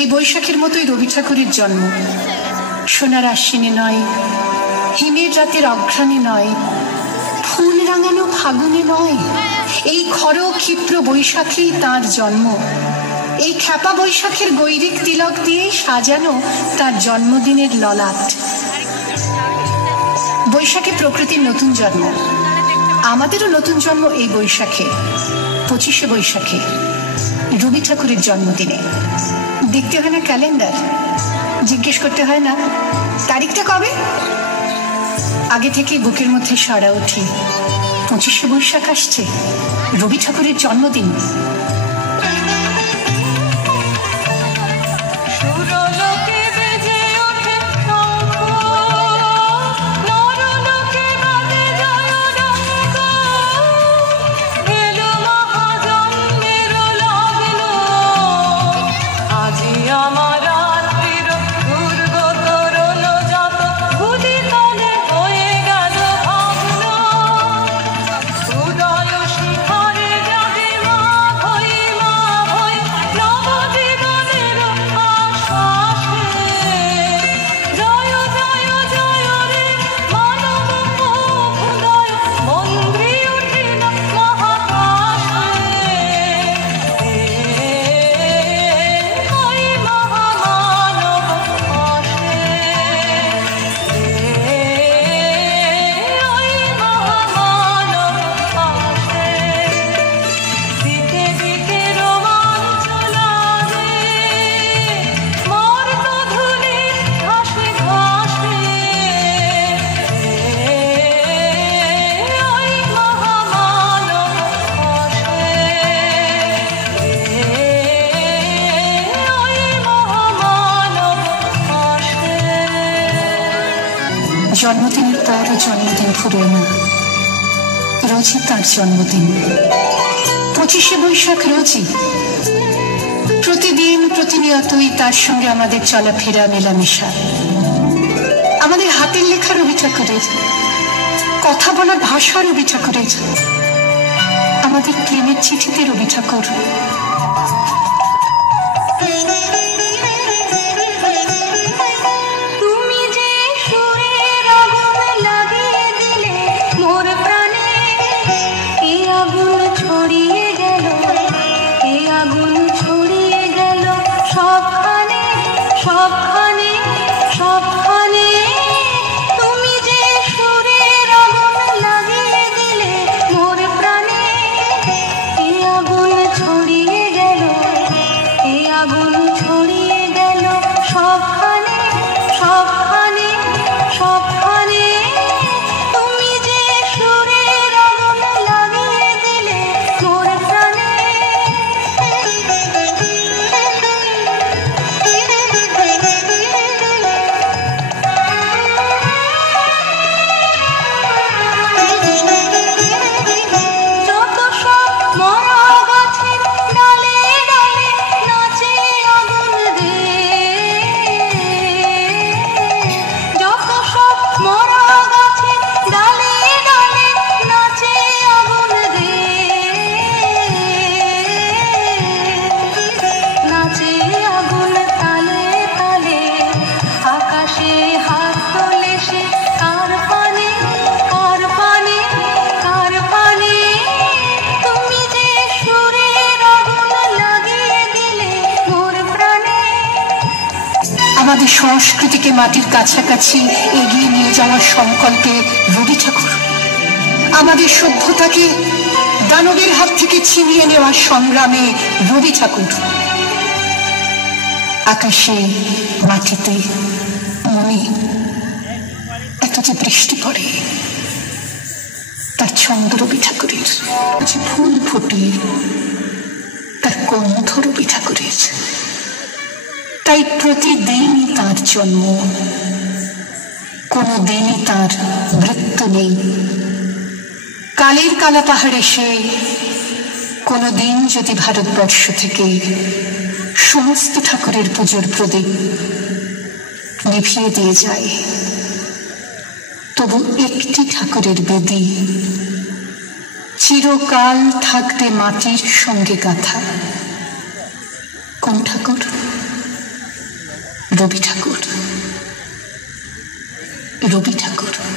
এই বৈশাখের মতোই রবি ঠাকুরের জন্ম। সোনার আশ্বিনে নয়, হিমের রাতের অঘ্রাণে নয়, ফুল রাঙানো ফাগুনে নয়, এই খর ক্ষিপ্র বৈশাখেই তাঁর জন্ম। এই খ্যাপা বৈশাখের গৈরিক তিলক দিয়ে সাজানো তার জন্মদিনের ললাট। বৈশাখে প্রকৃতির নতুন জন্ম, আমাদেরও নতুন জন্ম এই বৈশাখে, 25শে বৈশাখে, রবি ঠাকুরের জন্মদিনে। দেখতে হয় না ক্যালেন্ডার, জিজ্ঞেস করতে হয় না তারিখটা কবে, আগে থেকে বুকের মধ্যে সাড়া ওঠে 25শে বৈশাখ আসছে, রবি ঠাকুরের জন্মদিন। জন্মদিনের পরও জন্মদিন ফুরোয় না, রোজই তার জন্মদিন। 25শে বৈশাখ রোজই, প্রতিদিন প্রতিনিয়তই তার সঙ্গে আমাদের চলাফেরা মেলামেশা। আমাদের হাতের লেখা রবি ঠাকুরের, কথা বলার ভাষা রবি ঠাকুরের, আমাদের প্রেমের চিঠিতে রবি ঠাকুর। আমাদের সংস্কৃতিকে মাটির কাছাকাছি এগিয়ে নিয়ে যাওয়ার সংকল্পে রবি ঠাকুর, আমাদের সভ্যতাকে দানবের হাত থেকে ছিনিয়ে নেওয়ার সংগ্রামে রবি ঠাকুর। আকাশে, মাটিতে, মনে এত যে বৃষ্টি পড়ে, তার ছন্দ রবি ঠাকুরের, যে ফুল ফুটে তার গন্ধ রবি ঠাকুরের। তাই প্রতিদিনই তার জন্ম, কোনো দিনই তার মৃত্যু নেই। কালের কালা পাহাড় এসে কোনো দিন যদি ভারতবর্ষ থেকে সমস্ত ঠাকুরের পুজোর প্রদীপ নিভিয়ে দিয়ে যায়, তবু একটি ঠাকুরের বেদী চিরকাল থাকবে মাটির সঙ্গে গাঁথা। কোন ঠাকুর? রবি ঠাকুর, রবি ঠাকুর।